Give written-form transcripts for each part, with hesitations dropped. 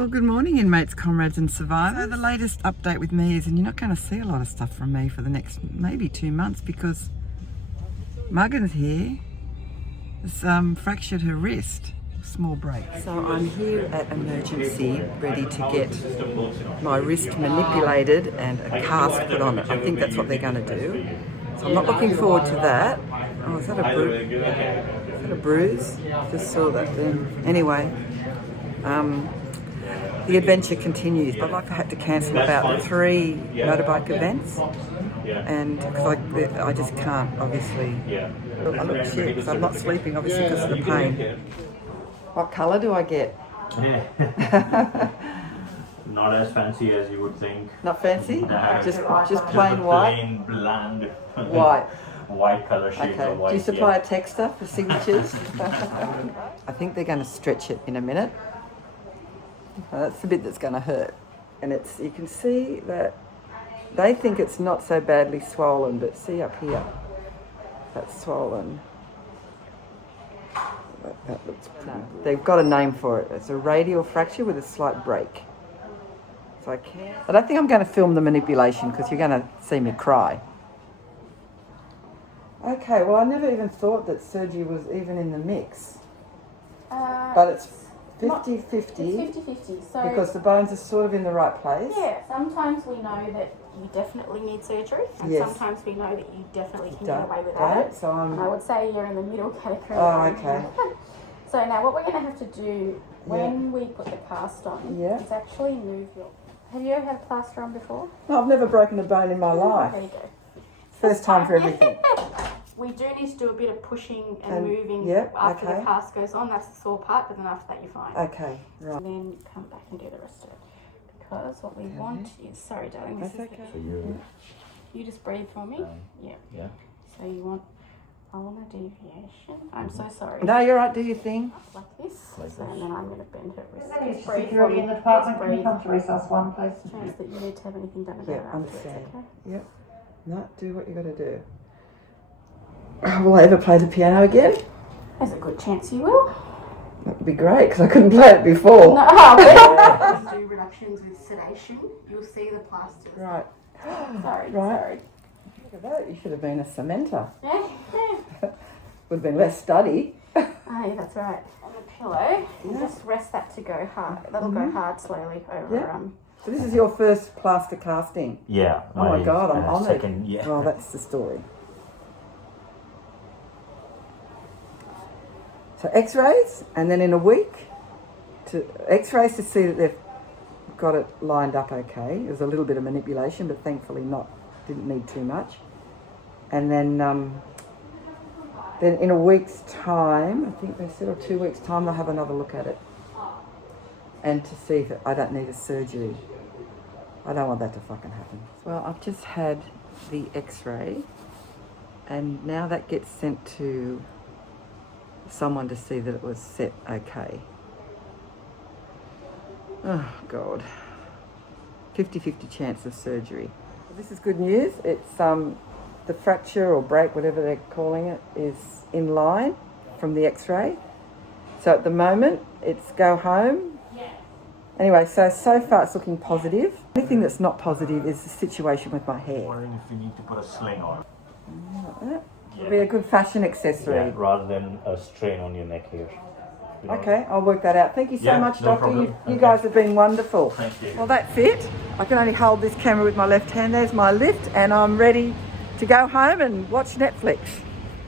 Well, good morning, inmates, comrades and survivors. So the latest update with me is, and you're not going to see a lot of stuff from me for the next maybe 2 months because Muggin's here has fractured her wrist. Small break. So I'm here at emergency, ready to get my wrist manipulated and a cast put on it. I think that's what they're going to do. So I'm not looking forward to that. Oh, is that a bruise? Just saw that then. Anyway, the adventure continues, but I've had to cancel about 3 motorbike events, and because I just can't, obviously. I look shit because I'm not sleeping, obviously, because of the pain. What colour do I get? Not as fancy as you would think. Not fancy? No. Just plain white? Plain, bland. White. White colour shades Okay. of white. Do you supply a texter for signatures? I think they're going to stretch it in a minute. That's the bit that's going to hurt. And you can see that they think it's not so badly swollen, but see up here, that's swollen. That looks pretty. They've got a name for it. It's a radial fracture with a slight break. So I don't think I'm going to film the manipulation because you're going to see me cry. Okay, well I never even thought that surgery was even in the mix. But it's 50-50. It's 50-50. So because the bones are sort of in the right place. yeah, sometimes we know that you definitely need surgery, and Yes. sometimes we know that you definitely can Don't- get away without right, it. so I'm- And I would say you're in the middle category. Oh, okay. So now what we're going to have to do when we put the cast on Yeah. is actually move your... Have you ever had a plaster on before? No, I've never broken a bone in my life. There you go. First time for everything. We do need to do a bit of pushing and And- moving yep, after okay. the cast goes on. That's the sore part, but then after that you're fine. Okay, right. And then come back and do the rest of it. Because what we want is... Sorry, darling. This That's is okay. So You just breathe for me. Yeah. yeah. So you want ulnar deviation. I'm so sorry. No, you're right, do your thing. Like this. Like So, this. and then I'm going to bend her wrist. Any Just breathe security for in me. the department, Just can you breathe. come to recess one, please? Chance that you need to have anything done about Yeah, it afterwards, understand. okay? Yep. No, do what you got to do. Will I ever play the piano again? There's a good chance you will. That would be great because I couldn't play it before. No, oh, do reductions with sedation. You'll see the plasters. Right. Sorry, Right. sorry. Look at that. You should have been a cementer. Yeah, Would have been less study. Oh, yeah, that's right. On the pillow, and just rest that to go hard. That'll go hard slowly over. Yeah. So this is your first plaster casting. Yeah. Oh my God, I'm honoured. Second, yeah. Well, that's the story. So x-rays, and then in a week, x-rays to see that they've got it lined up okay. There's a little bit of manipulation, but thankfully didn't need too much. And then in a week's time, I think they said, or 2 weeks' time, they'll have another look at it. And to see that I don't need a surgery. I don't want that to fucking happen. Well, I've just had the x-ray, and now that gets sent to someone to see that it was set okay. Oh God. 50-50 chance of surgery. This is good news. It's the fracture or break, whatever they're calling it, is in line from the x-ray. So at the moment it's go home. Anyway, so far it's looking positive. The only thing that's not positive is the situation with my hair. Wondering if you need to put a sling on. Like that. It'll be a good fashion accessory. Yeah, rather than a strain on your neck here. You know? Okay, I'll work that out. Thank you so Yeah, much, no Doctor. problem. You Okay. guys have been wonderful. Thank you. Well, that's it. I can only hold this camera with my left hand. There's my lift, and I'm ready to go home and watch Netflix.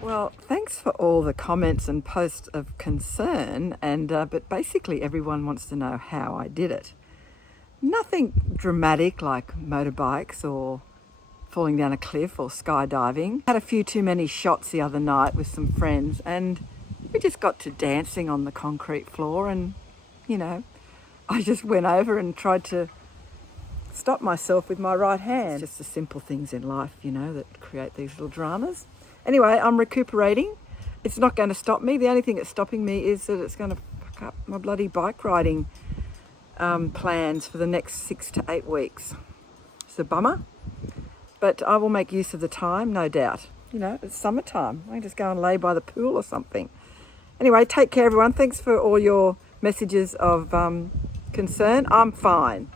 Well, thanks for all the comments and posts of concern, but basically everyone wants to know how I did it. Nothing dramatic like motorbikes or falling down a cliff or skydiving. Had a few too many shots the other night with some friends, and we just got to dancing on the concrete floor, and I just went over and tried to stop myself with my right hand. It's just the simple things in life, that create these little dramas. Anyway, I'm recuperating. It's not going to stop me. The only thing that's stopping me is that it's going to fuck up my bloody bike riding plans for the next 6 to 8 weeks. It's a bummer, but I will make use of the time, no doubt. It's summertime. I can just go and lay by the pool or something. Anyway, take care, everyone. Thanks for all your messages of concern, I'm fine.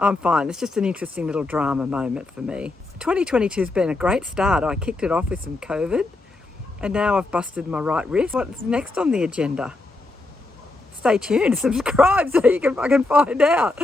I'm fine. It's just an interesting little drama moment for me. 2022 has been a great start. I kicked it off with some COVID and now I've busted my right wrist. What's next on the agenda? Stay tuned, subscribe so you can fucking find out.